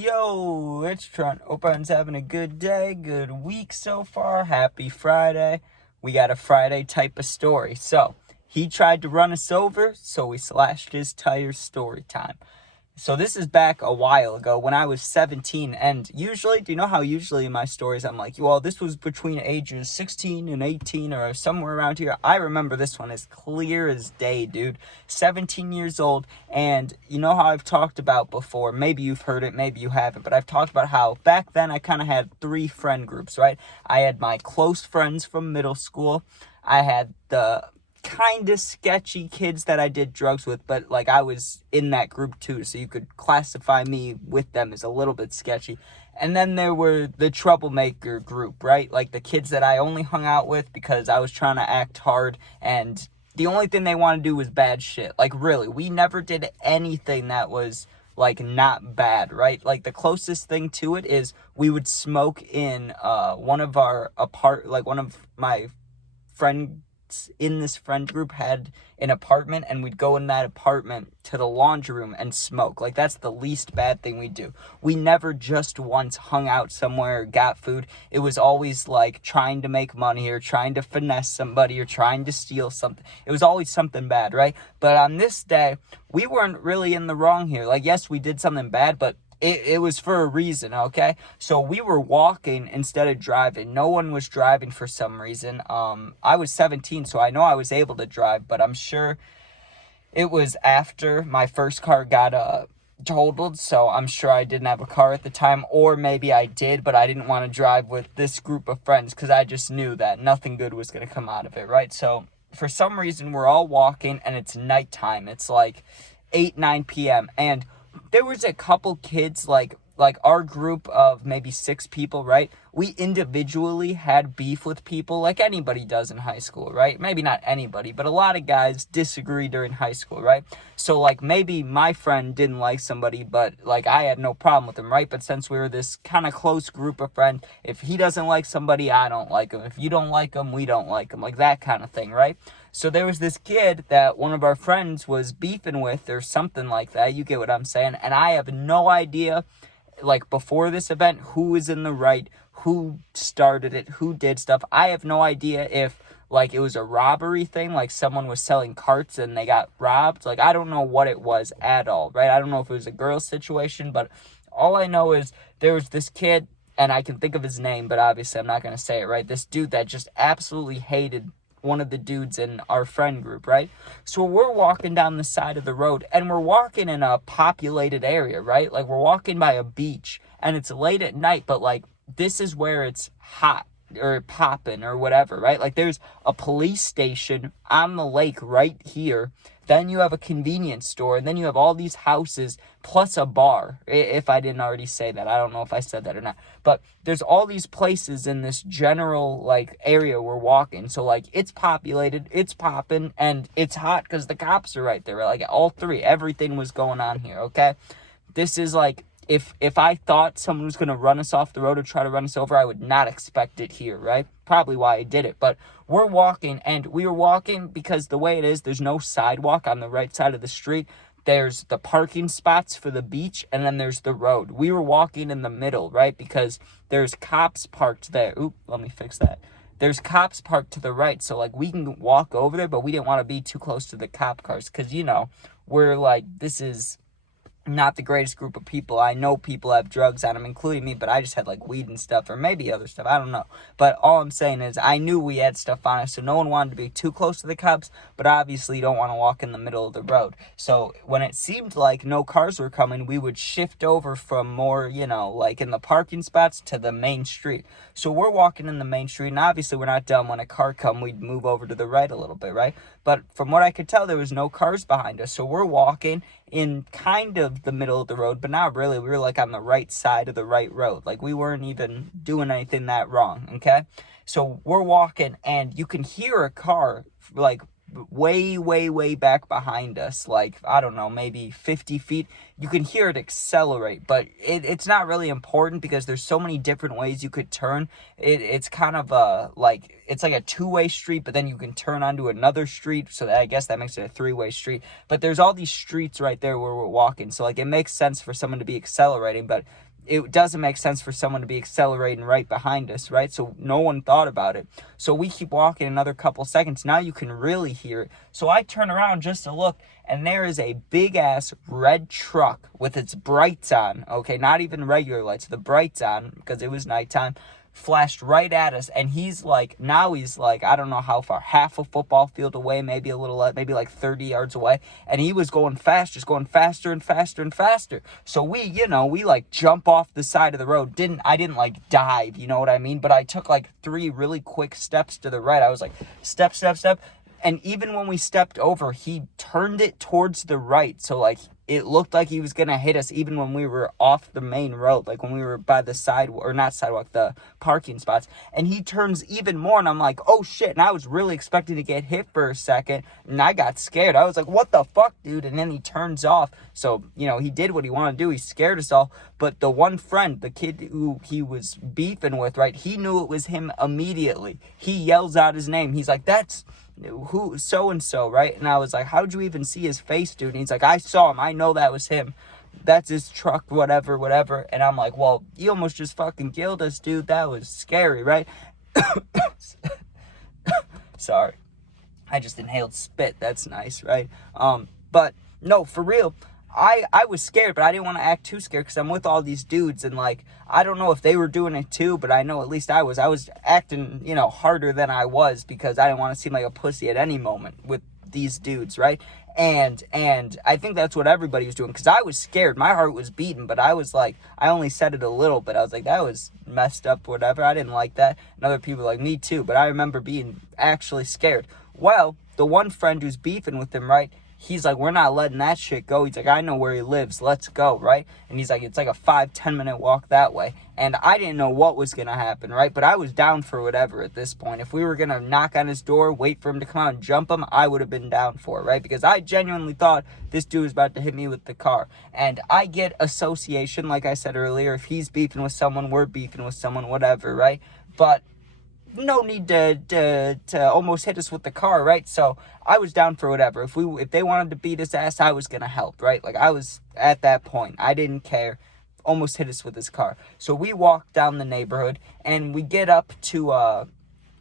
Yo, it's Trent. Hope everyone's having a good day, good week so far. Happy Friday. We got a Friday type of story. So, he tried to run us over, so we slashed his tires. Story time. So this is back a while ago when I was 17, and usually, do you know how usually in my stories I'm like, well, this was between ages 16 and 18 or somewhere around here. I remember this one as clear as day, dude. 17 years old, and you know how I've talked about before, maybe you've heard it, maybe you haven't, but I've talked about how back then I kind of had three friend groups, right? I had my close friends from middle school. I had the kind of sketchy kids that I did drugs with, but like I was in that group too, so you could classify me with them as a little bit sketchy. And then there were the troublemaker group, right? Like the kids that I only hung out with because I was trying to act hard, and the only thing they wanted to do was bad shit. Like really, we never did anything that was like not bad, right? Like the closest thing to it is we would smoke in one of one of my friend in this friend group had an apartment, and we'd go in that apartment to the laundry room and smoke. Like that's the least bad thing we do. We never just once hung out somewhere or got food. It was always like trying to make money or trying to finesse somebody or trying to steal something. It was always something bad, right? But on this day, we weren't really in the wrong here. Like, yes, we did something bad, but it was for a reason, okay? So we were walking instead of driving. No one was driving for some reason. I was 17, so I know I was able to drive, but I'm sure it was after my first car got totaled, so I'm sure I didn't have a car at the time, or maybe I did, but I didn't want to drive with this group of friends because I just knew that nothing good was going to come out of it, right? So for some reason, we're all walking, and it's nighttime. It's like 9 p.m., and there was a couple kids, like our group of maybe 6 people, right? We individually had beef with people like anybody does in high school, right? Maybe not anybody, but a lot of guys disagree during high school, right? So like maybe my friend didn't like somebody, but like I had no problem with him, right? But since we were this kind of close group of friends, if he doesn't like somebody, I don't like him. If you don't like him, we don't like him, like that kind of thing, right? So there was this kid that one of our friends was beefing with or something like that. You get what I'm saying? And I have no idea, like before this event, who is in the right, who started it, who did stuff. I have no idea if like it was a robbery thing, like someone was selling carts and they got robbed. Like I don't know what it was at all, right? I don't know if it was a girl situation, but all I know is there was this kid, and I can think of his name, but obviously I'm not going to say it, right? This dude that just absolutely hated one of the dudes in our friend group, right? So we're walking down the side of the road, and we're walking in a populated area, right? Like we're walking by a beach, and it's late at night, but like this is where it's hot or popping or whatever, right? Like there's a police station on the lake right here. Then you have a convenience store, and then you have all these houses plus a bar. If I didn't already say that, I don't know if I said that or not. But there's all these places in this general like area we're walking. So like it's populated, it's popping, and it's hot because the cops are right there. Like all three, everything was going on here. Okay, this is like if I thought someone was going to run us off the road or try to run us over, I would not expect it here, right? Probably why I did it. But we're walking, and we were walking because the way it is, there's no sidewalk on the right side of the street. There's the parking spots for the beach, and then there's the road. We were walking in the middle, right? Because there's cops parked there. Oop, let me fix that. There's cops parked to the right, so like we can walk over there, but we didn't want to be too close to the cop cars because, you know, we're like, this is not the greatest group of people. I know people have drugs on them, including me, but I just had like weed and stuff, or maybe other stuff. I don't know. But all I'm saying is I knew we had stuff on us, so no one wanted to be too close to the cops, but obviously you don't want to walk in the middle of the road. So when it seemed like no cars were coming, we would shift over from more, you know, like in the parking spots to the main street. So we're walking in the main street, and obviously we're not dumb. When a car come, we'd move over to the right a little bit, right? But from what I could tell, there was no cars behind us. So we're walking in kind of the middle of the road, but not really. We were like on the right side of the right road. Like we weren't even doing anything that wrong, okay? So we're walking, and you can hear a car like way back behind us, like I don't know, maybe 50 feet. You can hear it accelerate, but it's not really important because there's so many different ways you could turn. It's kind of like it's like a two-way street, but then you can turn onto another street, so I guess that makes it a three-way street. But there's all these streets right there where we're walking, so like it makes sense for someone to be accelerating, but it doesn't make sense for someone to be accelerating right behind us, right? So no one thought about it. So we keep walking another couple seconds. Now you can really hear it. So I turn around just to look, and there is a big-ass red truck with its brights on, okay? Not even regular lights, the brights on, because it was nighttime, flashed right at us. And he's like, I don't know how far, half a football field away, maybe a little, maybe like 30 yards away. And he was going fast, just going faster and faster and faster. So we like jump off the side of the road. I didn't like dive, you know what I mean? But I took like 3 really quick steps to the right. I was like, step, step, step. And even when we stepped over, he turned it towards the right. So like, it looked like he was going to hit us even when we were off the main road, like when we were by the the parking spots. And he turns even more, and I'm like, oh shit. And I was really expecting to get hit for a second, and I got scared. I was like, what the fuck, dude? And then he turns off. So, he did what he wanted to do. He scared us all. But the one friend, the kid who he was beefing with, right, he knew it was him immediately. He yells out his name. He's like, that's who, so-and-so, right? And I was like, how'd you even see his face, dude? And he's like, I saw him. I know that was him. That's his truck, whatever. And I'm like, well, you almost just fucking killed us, dude. That was scary, right? Sorry. I just inhaled spit. That's nice, right? But no, for real, I was scared, but I didn't want to act too scared because I'm with all these dudes, and like, I don't know if they were doing it too, but I know at least I was acting, harder than I was because I didn't want to seem like a pussy at any moment with these dudes, right? And I think that's what everybody was doing because I was scared. My heart was beating, but I was like, I only said it a little bit. I was like, that was messed up, whatever. I didn't like that. And other people were like, me too, but I remember being actually scared. Well, the one friend who's beefing with him, right? He's like, we're not letting that shit go. He's like, I know where he lives. Let's go, right? And he's like, it's like a 5-10 minute walk that way. And I didn't know what was going to happen, right? But I was down for whatever at this point. If we were going to knock on his door, wait for him to come out and jump him, I would have been down for it, right? Because I genuinely thought this dude was about to hit me with the car. And I get association, like I said earlier. If he's beefing with someone, we're beefing with someone, whatever, right? But no need to almost hit us with the car, right? So I was down for whatever. If they wanted to beat his ass, I was gonna help, right? Like, I was at that point. I didn't care. Almost hit us with his car. So we walk down the neighborhood, and we get up to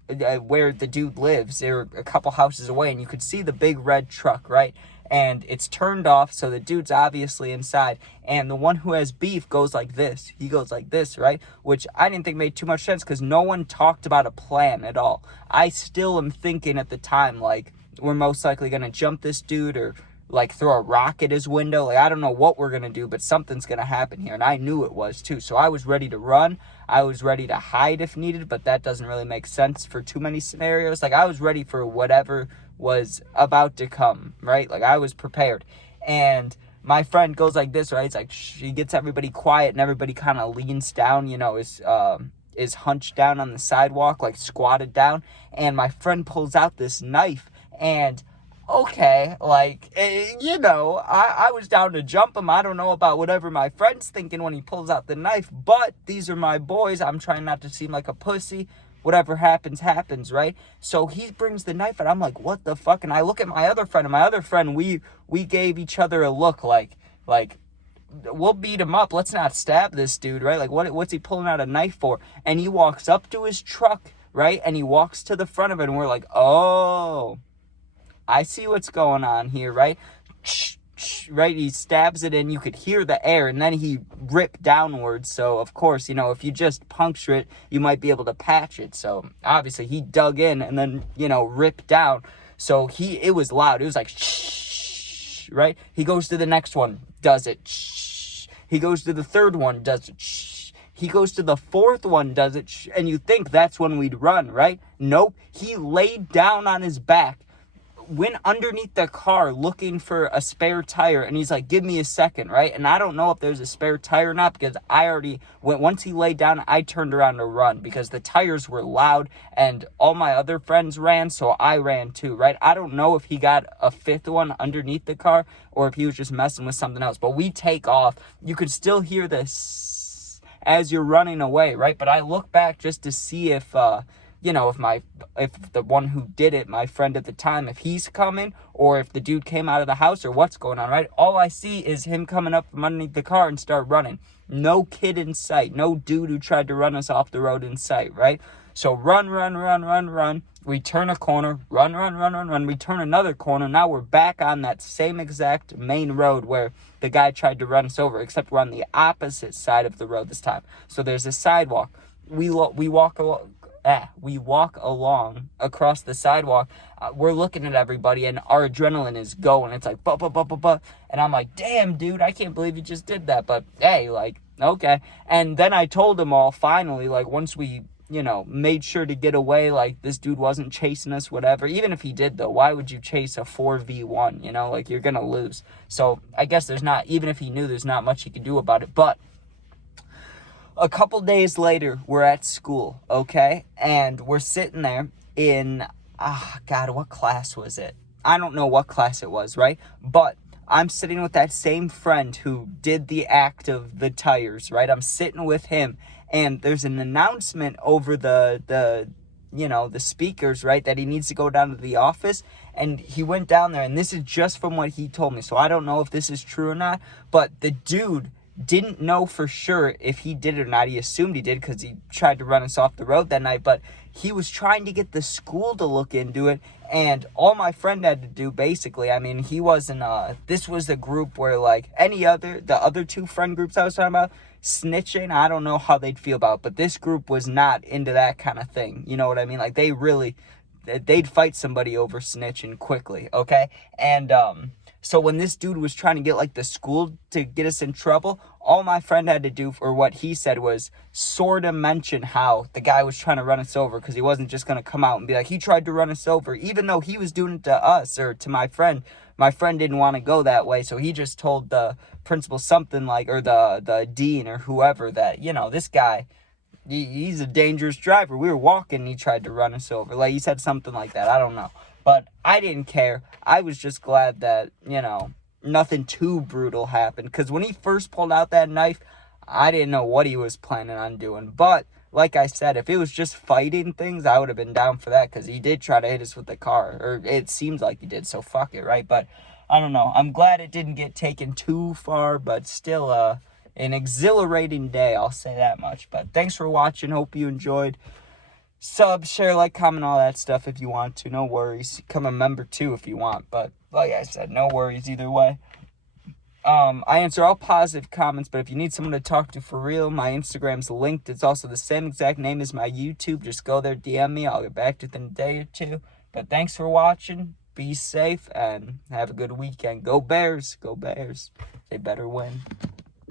where the dude lives. They're a couple houses away, and you could see the big red truck, right? And it's turned off, so the dude's obviously inside. And the one who has beef goes like this. He goes like this, right? Which I didn't think made too much sense because no one talked about a plan at all. I still am thinking at the time, like, we're most likely going to jump this dude or, like, throw a rock at his window. Like, I don't know what we're going to do, but something's going to happen here. And I knew it was, too. So I was ready to run. I was ready to hide if needed, but that doesn't really make sense for too many scenarios. Like, I was ready for whatever was about to come, right? Like, I was prepared. And my friend goes like this, right? It's like, she gets everybody quiet, and everybody kind of leans down, is hunched down on the sidewalk, like squatted down. And my friend pulls out this knife, and okay, like, I was down to jump him. I don't know about whatever my friend's thinking when he pulls out the knife, but these are my boys. I'm trying not to seem like a pussy. Whatever happens, happens, right? So he brings the knife, and I'm like, what the fuck? And I look at my other friend, and my other friend, we gave each other a look like, we'll beat him up. Let's not stab this dude, right? Like, what's he pulling out a knife for? And he walks up to his truck, right? And he walks to the front of it, and we're like, oh, I see what's going on here, right? Right, he stabs it in, you could hear the air, and then he ripped downwards. So of course, if you just puncture it, you might be able to patch it. So obviously he dug in and then ripped down. So it was loud. It was like shh, right? He goes to the next one, does it, shh. He goes to the third one, does it, shh. He goes to the fourth one, does it, shh. And you think that's when we'd run, right? Nope. He laid down on his back, went underneath the car looking for a spare tire, and he's like, give me a second, right? And I don't know if there's a spare tire or not, because I already went, once he laid down, I turned around to run because the tires were loud, and all my other friends ran, so I ran too, right? I don't know if he got a fifth one underneath the car or if he was just messing with something else, but we take off. You could still hear this as you're running away, right? But I look back just to see if you know, if the one who did it, my friend at the time, if he's coming, or if the dude came out of the house, or what's going on, right? All I see is him coming up from underneath the car and start running. No kid in sight. No dude who tried to run us off the road in sight, right? So run, run, run, run, run. We turn a corner, run, run, run, run, run. We turn another corner. Now we're back on that same exact main road where the guy tried to run us over, except we're on the opposite side of the road this time. So there's a sidewalk. We walk along across the sidewalk. We're looking at everybody, and our adrenaline is going. It's like, but. And I'm like, damn, dude, I can't believe you just did that. But, hey, like, okay. And then I told them all, finally, like, once we, you know, made sure to get away, like, this dude wasn't chasing us, whatever. Even if he did, though, why would you chase a 4v1, you know? Like, you're going to lose. So, I guess there's not, even if he knew, there's not much he could do about it. But a couple days later, we're at school, okay? And we're sitting there in, God, what class was it? I don't know what class it was, right? But I'm sitting with that same friend who did the act of the tires, right? I'm sitting with him, and there's an announcement over the speakers, right, that he needs to go down to the office. And he went down there, and this is just from what he told me, so I don't know if this is true or not, but the dude didn't know for sure if he did it or not. He assumed he did because he tried to run us off the road that night, but he was trying to get the school to look into it. And all my friend had to do, basically, I mean, he wasn't, this was a group where, like, the other two friend groups I was talking about, snitching, I don't know how they'd feel about it, but this group was not into that kind of thing. You know what I mean? Like, they'd fight somebody over snitching quickly, okay? And, so when this dude was trying to get, like, the school to get us in trouble, all my friend had to do, or what he said, was sort of mention how the guy was trying to run us over, because he wasn't just going to come out and be like, he tried to run us over, even though he was doing it to us, or to my friend. My friend didn't want to go that way, so he just told the principal something like, or the dean or whoever, that, you know, this guy, he's a dangerous driver. We were walking and he tried to run us over. Like, he said something like that. I don't know. But I didn't care. I was just glad that, you know, nothing too brutal happened. Because when he first pulled out that knife, I didn't know what he was planning on doing. But, like I said, if it was just fighting things, I would have been down for that. Because he did try to hit us with the car. Or it seems like he did, so fuck it, right? But, I don't know. I'm glad it didn't get taken too far. But still, an exhilarating day, I'll say that much. But thanks for watching. Hope you enjoyed. Sub, share, like, comment, all that stuff if you want to. No worries. Become a member too if you want. But like I said, no worries either way. I answer all positive comments, but if you need someone to talk to for real, my Instagram's linked. It's also the same exact name as my YouTube. Just go there, DM me. I'll get back to it in a day or two. But thanks for watching. Be safe and have a good weekend. Go Bears. Go Bears. They better win.